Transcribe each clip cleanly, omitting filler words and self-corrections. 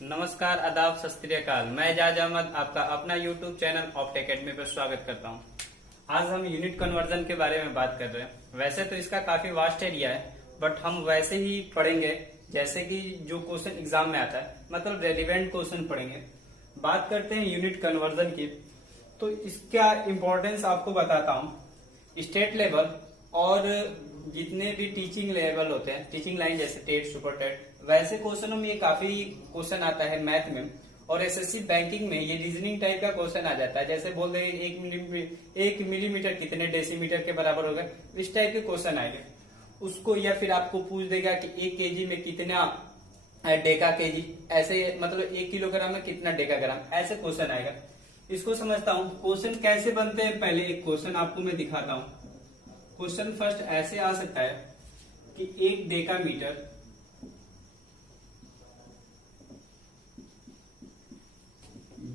नमस्कार, आदाब, सत श्री अकाल। मैं एजाज अहमद आपका अपना यूट्यूब चैनल ऑप्ट एकेडमी पर स्वागत करता हूं। आज हम यूनिट कन्वर्जन के बारे में बात कर रहे हैं। वैसे तो इसका काफी वास्ट एरिया है, बट हम वैसे ही पढ़ेंगे जैसे कि जो क्वेश्चन एग्जाम में आता है, मतलब रेलिवेंट क्वेश्चन पढ़ेंगे। बात करते हैं यूनिट कन्वर्जन की, तो इसका इम्पोर्टेंस आपको बताता हूँ। स्टेट लेवल और जितने भी टीचिंग लेवल होते हैं, टीचिंग लाइन जैसे टेट, सुपर टेट, वैसे क्वेश्चनों में ये काफी क्वेश्चन आता है मैथ में। और एसएससी बैंकिंग में ये रीजनिंग टाइप का क्वेश्चन आ जाता है, जैसे बोल रहे 1 मिलीमीटर कितने डेसीमीटर के बराबर होगा, इस टाइप के क्वेश्चन आएंगे उसको। या फिर आपको पूछ देगा कि 1 केजी में कितना डेका केजी, ऐसे मतलब 1 किलोग्राम में कितना डेका ग्राम, ऐसे क्वेश्चन आएगा। इसको समझता हूँ क्वेश्चन कैसे बनते हैं। पहले एक क्वेश्चन आपको मैं दिखाता हूँ। क्वेश्चन फर्स्ट ऐसे आ सकता है कि 1 डेका मीटर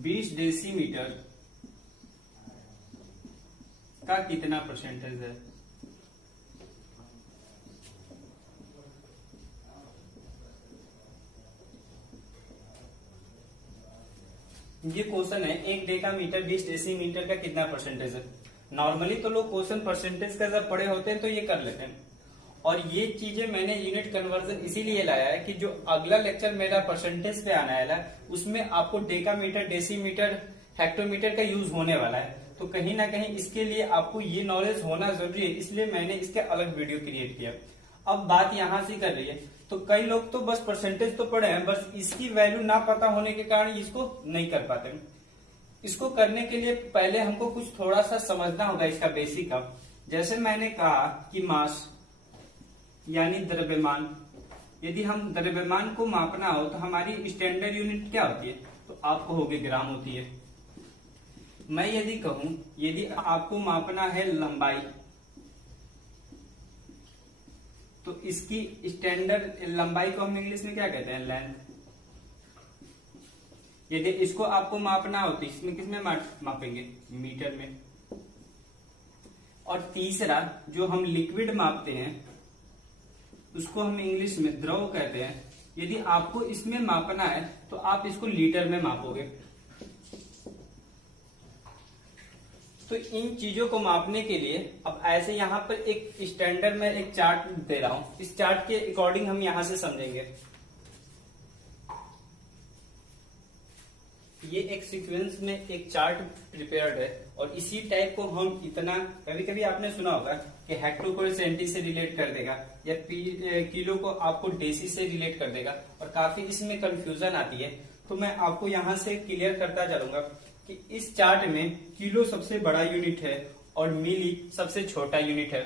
20 डेसीमीटर का कितना परसेंटेज है। ये क्वेश्चन है 1 डेका मीटर 20 डेसीमीटर का कितना परसेंटेज है। नॉर्मली तो लोग क्वेश्चन परसेंटेज का जब पढ़े होते हैं तो ये कर लेते हैं। और ये चीजें मैंने यूनिट कन्वर्जन इसीलिए लाया है कि जो अगला लेक्चर मेरा परसेंटेज पे आने वाला है उसमें आपको डेकामीटर, डेसीमीटर, हेक्टोमीटर का यूज होने वाला है। तो कहीं ना कहीं इसके लिए आपको ये नॉलेज होना जरूरी है, इसलिए मैंने इसके अलग वीडियो क्रिएट किया। अब बात यहाँ से कर रही है, तो कई लोग तो बस परसेंटेज तो पढ़े हैं, बस इसकी वैल्यू ना पता होने के कारण इसको नहीं कर पाते। इसको करने के लिए पहले हमको कुछ थोड़ा सा समझना होगा इसका बेसिक का। जैसे मैंने कहा कि मास यानी द्रव्यमान, यदि हम द्रव्यमान को मापना हो तो हमारी स्टैंडर्ड यूनिट क्या होती है, तो आपको होगी ग्राम होती है। मैं यदि कहूं यदि आपको मापना है लंबाई, तो इसकी स्टैंडर्ड लंबाई को हम इंग्लिश में क्या कहते हैं, लेंथ। यदि इसको आपको मापना हो तो इसमें किसमें मापेंगे, मीटर में। और तीसरा जो हम लिक्विड मापते हैं उसको हम इंग्लिश में द्रव कहते हैं। यदि आपको इसमें मापना है तो आप इसको लीटर में मापोगे। तो इन चीजों को मापने के लिए अब ऐसे यहाँ पर एक स्टैंडर्ड में एक चार्ट दे रहा हूं। इस चार्ट के अकॉर्डिंग हम यहां से समझेंगे। ये एक सीक्वेंस में एक चार्ट प्रिपेयर्ड है और इसी टाइप को हम इतना, कभी कभी आपने सुना होगा कि हेक्टो को सेंटी से रिलेट कर देगा या किलो को आपको डेसी से रिलेट कर देगा, और काफी इसमें कंफ्यूजन आती है। तो मैं आपको यहाँ से क्लियर करता चलूंगा कि इस चार्ट में किलो सबसे बड़ा यूनिट है और मिली सबसे छोटा यूनिट है।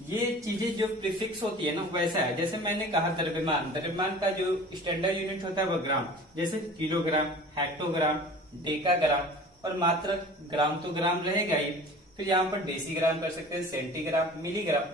ये चीजें जो प्रीफिक्स होती है ना वैसा है। जैसे मैंने कहा द्रव्यमान, द्रव्यमान का जो स्टैंडर्ड यूनिट होता है वो ग्राम, जैसे किलोग्राम, हेक्टोग्राम, डेकाग्राम और मात्रक। ग्राम तो ग्राम रहेगा ही, फिर यहाँ पर डेसीग्राम कर सकते हैं, सेंटीग्राम, मिलीग्राम।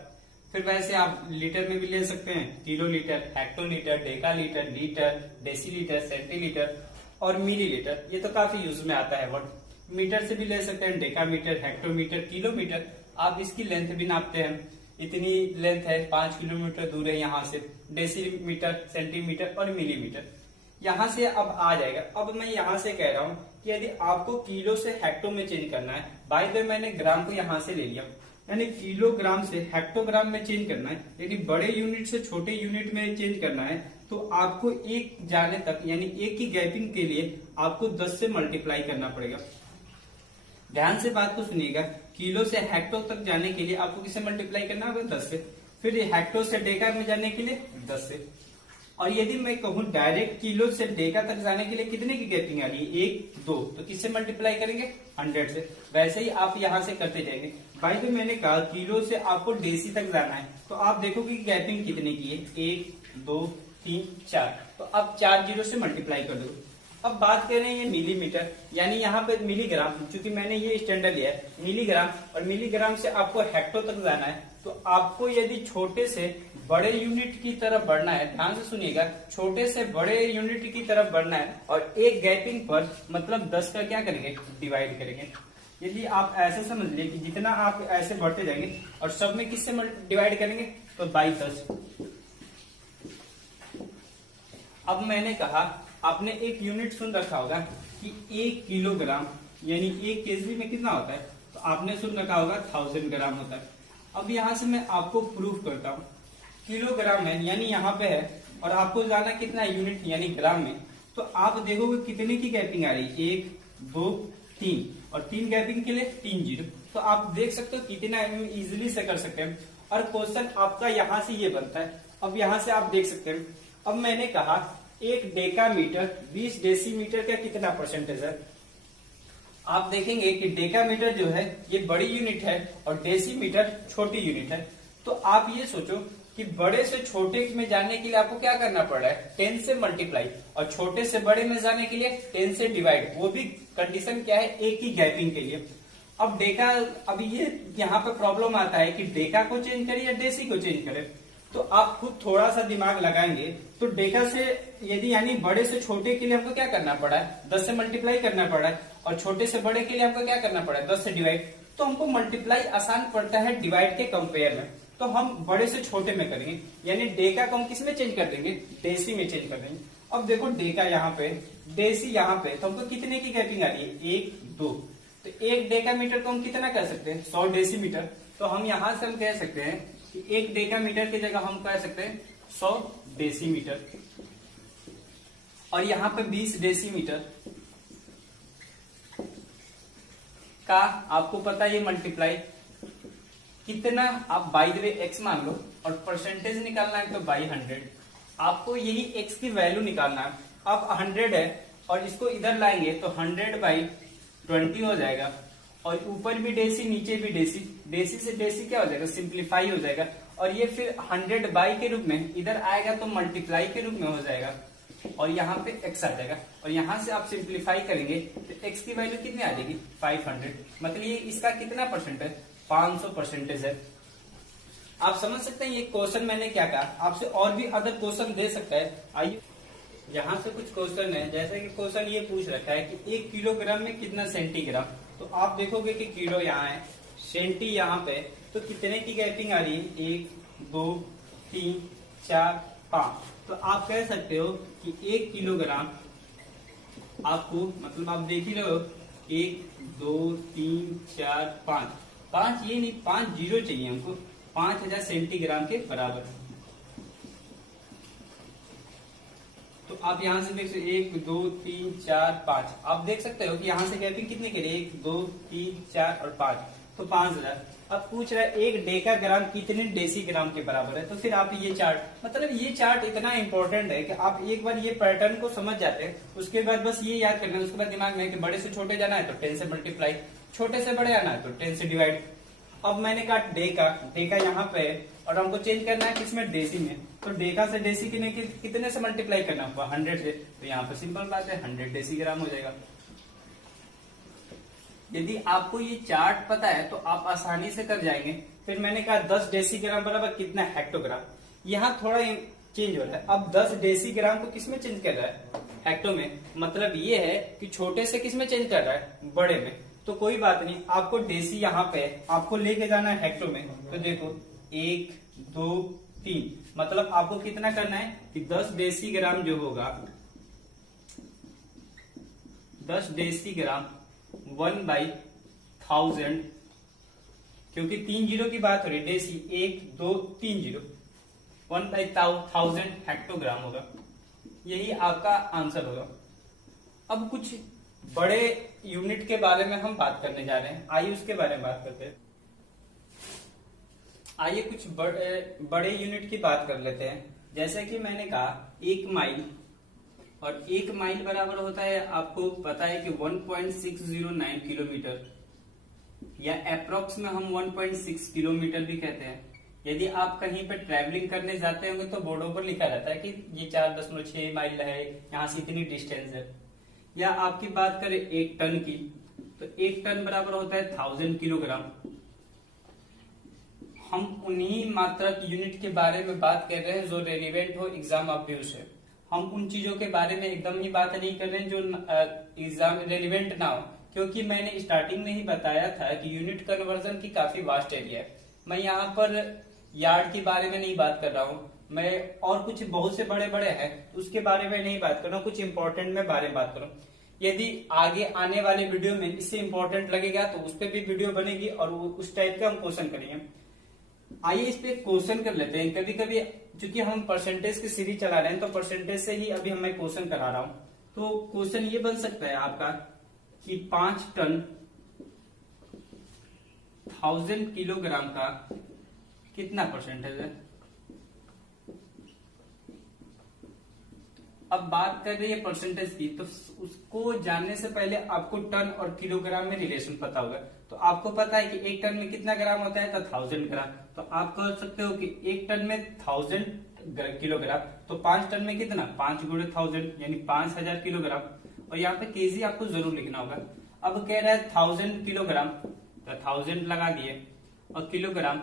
फिर वैसे आप लीटर में भी ले सकते हैं, kilolitre, hectolitre, डेकालीटर, litre, decilitre, centilitre और मिलीलीटर। ये तो काफी यूज में आता है वर्ड। मीटर से भी ले सकते हैं, डेकामीटर, हेक्टोमीटर, किलोमीटर। आप इसकी लेंथ भी नापते हैं, इतनी लेंथ है, 5 किलोमीटर दूर है यहाँ से। डेसीमीटर, सेंटीमीटर और मिलीमीटर यहाँ से अब आ जाएगा। अब मैं यहाँ से कह रहा हूँ कि यदि आपको किलो से हेक्टो में चेंज करना है, बाय द वे मैंने ग्राम को यहाँ से ले लिया, यानी किलोग्राम से हेक्टोग्राम में चेंज करना है। यदि बड़े यूनिट से छोटे यूनिट में चेंज करना है तो आपको एक जाने तक, यानी एक की गैपिंग के लिए आपको 10 से मल्टीप्लाई करना पड़ेगा। ध्यान से बात को सुनिएगा, किलो से हेक्टो तक जाने के लिए आपको किसे मल्टीप्लाई करना होगा, 10 से। फिर हेक्टो से डेका में जाने के लिए 10 से। और यदि मैं कहूं डायरेक्ट किलो से डेका तक जाने के लिए कितने की गैपिंग आ रही है, 1, 2, तो किससे मल्टीप्लाई करेंगे, 100 से। वैसे ही आप यहां से करते जाएंगे। भाई तो मैंने कहा किलो से आपको डेसी तक जाना है, तो आप देखोगे गैपिंग कितने की है, 1, 2, 3, 4। तो अब 4 जीरो से मल्टीप्लाई कर दो। अब बात कर रहे हैं ये मिलीमीटर, यानी यहाँ पे मिलीग्राम, क्योंकि मैंने ये स्टैंडर्ड लिया है मिलीग्राम, और मिलीग्राम से आपको हेक्टो तक जाना है। तो आपको यदि छोटे से बड़े यूनिट की तरफ बढ़ना है, ध्यान से सुनिएगा, छोटे से बड़े यूनिट की तरफ बढ़ना है और एक गैपिंग पर मतलब 10 का क्या करेंगे, डिवाइड करेंगे। यदि आप ऐसे समझ लिए कि जितना आप ऐसे बढ़ते जाएंगे और सब में किससे डिवाइड करेंगे तो बाई 10। अब मैंने कहा आपने एक यूनिट सुन रखा होगा कि 1 किलोग्राम यानी 1 केजी में कितना होता है, तो आपने सुन रखा होगा 1000 ग्राम होता है। अब यहां से मैं आपको प्रूफ करता हूं, किलोग्राम है यानी यहाँ पे है और आपको जाना कितना यूनिट यानी ग्राम में, तो आप देखोगे कितने की गैपिंग आ रही है, 1 2 3 और 3 गैपिंग के लिए 3 जीरो। तो आप देख सकते हो कितना इजिली से कर सकते हैं और क्वेश्चन आपका यहां से ये बनता है। अब यहां से आप देख सकते हैं, अब मैंने कहा 1 डेकामीटर 20 डेसीमीटर का कितना परसेंटेज है। आप देखेंगे कि डेकामीटर जो है ये बड़ी यूनिट है और डेसीमीटर छोटी यूनिट है। तो आप ये सोचो कि बड़े से छोटे में जाने के लिए आपको क्या करना पड़ रहा है, 10 से मल्टीप्लाई, और छोटे से बड़े में जाने के लिए 10 से डिवाइड, वो भी कंडीशन क्या है, एक ही गैपिंग के लिए। अब डेका, अब ये यहाँ पे प्रॉब्लम आता है कि डेका को चेंज करें या डेसी को चेंज करें। तो आप खुद थोड़ा सा दिमाग लगाएंगे तो डेका से यदि यानी बड़े से छोटे के लिए आपको क्या करना पड़ा है, 10 से मल्टीप्लाई करना पड़ा है, और छोटे से बड़े के लिए आपको क्या करना पड़ा है, 10 से डिवाइड। तो हमको मल्टीप्लाई आसान पड़ता है डिवाइड के कंपेयर में, तो हम बड़े से छोटे में करेंगे, यानी डेका को हम किस में चेंज कर देंगे, डेसी में चेंज कर देंगे। अब देखो डेका यहाँ पे, डेसी यहाँ पे, तो हमको कितने की गैपिंग आ रही है, 1 2, तो 1 डेकामीटर को हम कितना कर सकते हैं, 100 डेसीमीटर। तो हम यहां से हम कह सकते हैं कि 1 डेकामीटर की जगह हम कह सकते हैं 100 डेसीमीटर, और यहाँ पे 20 डेसीमीटर का आपको पता है ये मल्टीप्लाई कितना, आप बाई द वे एक्स मान लो और परसेंटेज निकालना है तो बाई 100, आपको यही एक्स की वैल्यू निकालना है। अब 100 है और इसको इधर लाएंगे तो 100/20 हो जाएगा, और ऊपर भी डेसी नीचे भी डेसी, डेसी से डेसी क्या हो जाएगा, सिंप्लीफाई हो जाएगा, और ये फिर 100 बाई के रूप में इधर आएगा तो मल्टीप्लाई के रूप में हो जाएगा, और यहाँ पे x आ जाएगा, और यहाँ से आप सिंप्लीफाई करेंगे तो x की वैल्यू कितनी आ जाएगी, 500। मतलब ये इसका कितना परसेंट है, 500% है। आप समझ सकते हैं ये क्वेश्चन मैंने क्या कहा, आपसे और भी अदर क्वेश्चन दे सकता है। आइए यहाँ से कुछ क्वेश्चन है, जैसे कि क्वेश्चन ये पूछ रखा है कि 1 किलोग्राम में कितना सेंटीग्राम, तो आप देखोगे कि किलो यहाँ है, सेंटी यहाँ पे, तो कितने की गैपिंग आ रही है, 1 2 3 4 5। तो आप कह सकते हो कि 1 किलोग्राम आपको, मतलब आप देख ही रहे हो, 1 2 3 4 5, 5 ये नहीं, 5 जीरो चाहिए हमको, 5000 सेंटीग्राम के बराबर। तो आप यहां से देख सकते 1 2 3 4 5, आप देख सकते हो कि यहां से गैपिंग कितने के लिए, 1 2 3 4 और 5, तो 5000। अब पूछ रहा है 1 डेकाग्राम कितने डेसीग्राम के बराबर है, तो फिर आप ये चार्ट, मतलब ये चार्ट इतना इंपॉर्टेंट है कि आप एक बार ये पैटर्न को समझ जाते हैं, उसके बाद बस ये याद करना है, उसके बाद दिमाग में कि बड़े से छोटे जाना है तो 10 से मल्टीप्लाई, छोटे से बड़े आना है तो 10 से डिवाइड। अब मैंने कहा डेका, डेका यहाँ पे है और हमको चेंज करना है किसमें, डेसी में, तो डेका से डेसी कितने से मल्टीप्लाई करना होगा, 100 से, तो यहाँ पे सिंपल बात है 100 डेसीग्राम हो जाएगा। यदि आपको ये चार्ट पता है तो आप आसानी से कर जाएंगे। फिर मैंने कहा 10 डेसीग्राम बराबर कितना, हेक्टोग्राम। यहाँ थोड़ा चेंज हो रहा है, अब 10 डेसीग्राम को किसमें चेंज कर रहा है, हेक्टो में। मतलब ये है कि छोटे से किसमें चेंज कर रहा है, बड़े में। तो कोई बात नहीं, आपको डेसी यहाँ पे आपको लेके जाना है हेक्टो में। तो देखो 1 2 3, मतलब आपको कितना करना है कि 10 डेसीग्राम जो होगा, 10 डेसीग्राम 1/1000, क्योंकि 3 जीरो की बात हो रही है, डेसी 1 2 3 जीरो, 1/1000 हेक्टोग्राम होगा। यही आपका आंसर होगा। अब कुछ बड़े यूनिट के बारे में हम बात करने जा रहे हैं, आइए उसके बारे में बात करते हैं। आइए कुछ बड़े यूनिट की बात कर लेते हैं। जैसे कि मैंने कहा 1 माइल, और 1 माइल बराबर होता है, आपको पता है कि 1.609 किलोमीटर, या अप्रोक्स में हम 1.6 किलोमीटर भी कहते हैं। यदि आप कहीं पर ट्रैवलिंग करने जाते होंगे तो बोर्डों पर लिखा रहता है कि ये 4.6 माइल है, यहाँ से इतनी डिस्टेंस है। या आपकी बात करें 1 टन की, तो 1 टन बराबर होता है 1000 किलोग्राम। हम उन्हीं मात्रक यूनिट के बारे में बात कर रहे हैं जो रेलिवेंट हो एग्जाम ऑब्जेक्टिव से। हम उन चीजों के बारे में एकदम ही बात नहीं कर रहे हैं जो एग्जाम रेलिवेंट ना हो। क्योंकि मैंने स्टार्टिंग में ही बताया था कि यूनिट कन्वर्जन की काफी वास्ट एरिया है। मैं यहाँ पर यार्ड के बारे में नहीं बात कर रहा हूँ, मैं और कुछ बहुत से बड़े बड़े हैं उसके बारे में नहीं बात कर रहा हूँ, कुछ इंपॉर्टेंट में बारे में बात कर रहा हूँ। यदि आगे आने वाले वीडियो में इससे इंपॉर्टेंट लगेगा तो उस पर भी वीडियो बनेगी और उस टाइप का हम क्वेश्चन करेंगे। आइए इस पे क्वेश्चन कर लेते हैं। कभी कभी चूंकि हम परसेंटेज की सीरीज चला रहे हैं तो परसेंटेज से ही अभी मैं क्वेश्चन करा रहा हूं। तो क्वेश्चन ये बन सकता है आपका कि 5 टन 1000 किलोग्राम का कितना परसेंटेज है। अब बात कर रही है परसेंटेज की, तो उसको जानने से पहले आपको टन और किलोग्राम में रिलेशन पता होगा। तो आपको पता है कि एक टन में कितना ग्राम होता है, तो 1000 ग्राम। तो आप कह सकते हो कि एक टन में 1000 किलोग्राम, तो 5 टन में कितना, 5 गुणे 1000 यानी 5000 किलोग्राम। और यहाँ पे केजी आपको जरूर लिखना होगा। अब कह रहा है 1000 किलोग्राम, तो 1000 लगा दिए, और किलोग्राम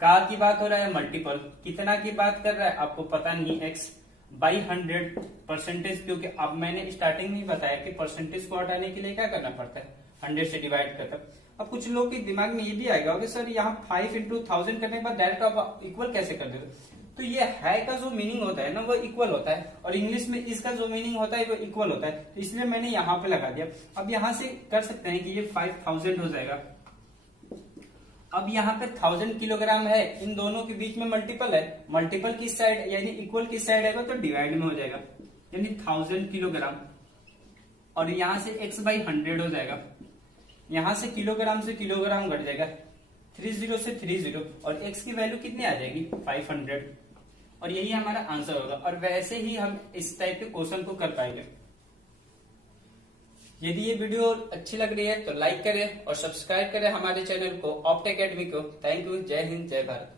का की बात हो रहा है, मल्टीपल कितना की बात कर रहा है आपको पता नहीं, x बाई 100 परसेंटेज, क्योंकि अब मैंने स्टार्टिंग में ही बताया कि परसेंटेज को हटाने के लिए क्या करना पड़ता है, 100 से डिवाइड करता। अब कुछ लोग के दिमाग में ये भी आएगा कि सर यहाँ 5 इंटू 1000 करने के बाद डायरेक्ट आप इक्वल कैसे कर देते। तो ये है का जो मीनिंग होता है ना वो इक्वल होता है, और इंग्लिश में इसका जो मीनिंग होता है वो इक्वल होता है, तो इसलिए मैंने यहाँ पे लगा दिया। अब यहाँ से कर सकते हैं कि ये 5000 हो जाएगा। अब यहाँ पे 1000 किलोग्राम है, इन दोनों के बीच में मल्टीपल है, मल्टीपल किस साइड यानी इक्वल किस साइड आएगा, तो डिवाइड में हो जाएगा, यानी 1000 किलोग्राम। और यहाँ से x बाई 100 हो जाएगा, यहाँ से किलोग्राम किलोग्राम घट जाएगा, 30 से 30, और x की वैल्यू कितनी आ जाएगी, 500। और यही हमारा आंसर होगा। और वैसे ही हम इस टाइप के क्वेश्चन को कर पाएंगे। यदि ये वीडियो अच्छी लग रही है तो लाइक करें और सब्सक्राइब करें हमारे चैनल को, ऑप्ट एकेडमी को। Thank you. जय हिंद, जय भारत।